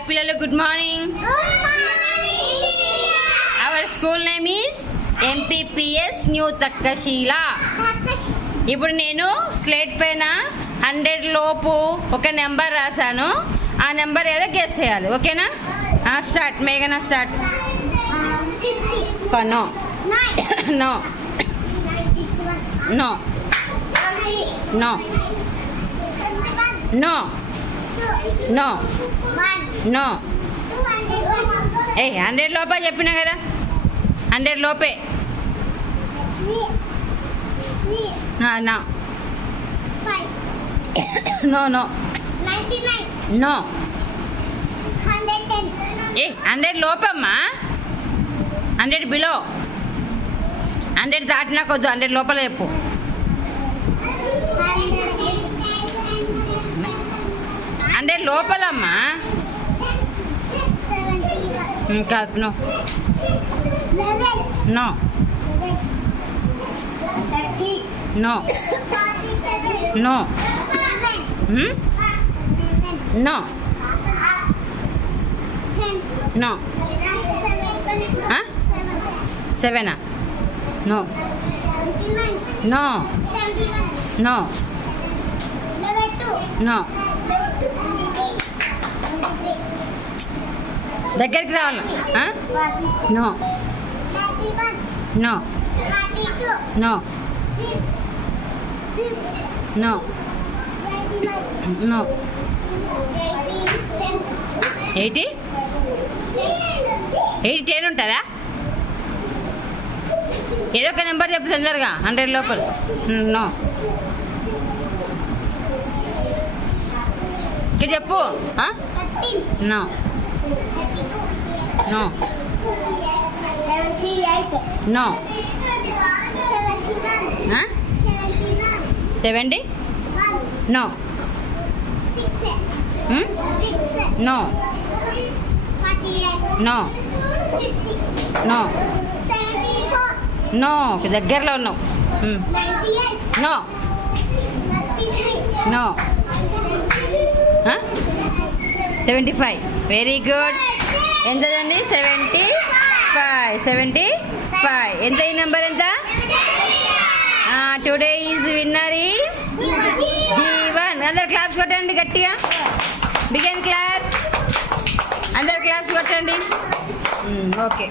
హాయ్ పిల్లలు, good morning. Our school name is MPPS new Takshashila. ఇప్పుడు నేను స్లేట్ పైన 100 లోపు ఒక నెంబర్ రాశాను. ఆ నెంబర్ ఏదో గెస్ చేయాలి. ఓకేనా? స్టార్ట్. మేఘనా start. No no no no no no no. 100 లోపే చెప్పినా కదా, 100 లోపే. No no no no. 100 లోపమ్మా, 100 బిలో. 100 దాటినా కొద్దు, 100 లోపల చెప్పు. లోపలమ్మా. కాదు. No no no no no no. 7 no no no no. దగ్గరికి రావాలి. No no no no no. 80 10 ఉంటుందా? ఏదో ఒక నెంబర్ చెప్పు తొందరగా. 100 లోపల. నో. ఇక్కడ చెప్పు. No no no. 70 no no no no no. దగ్గరలో ఉన్నావు. No no. 75. Very good. ఎంత అండి? 75. ఎంత ఈ నెంబర్ ఎంత? Today is winner is Jeevan. అందరు క్లాప్స్ కొట్టండి గట్టిగా. Begin claps. అందరు క్లాప్స్ కొట్టండి. ఓకే.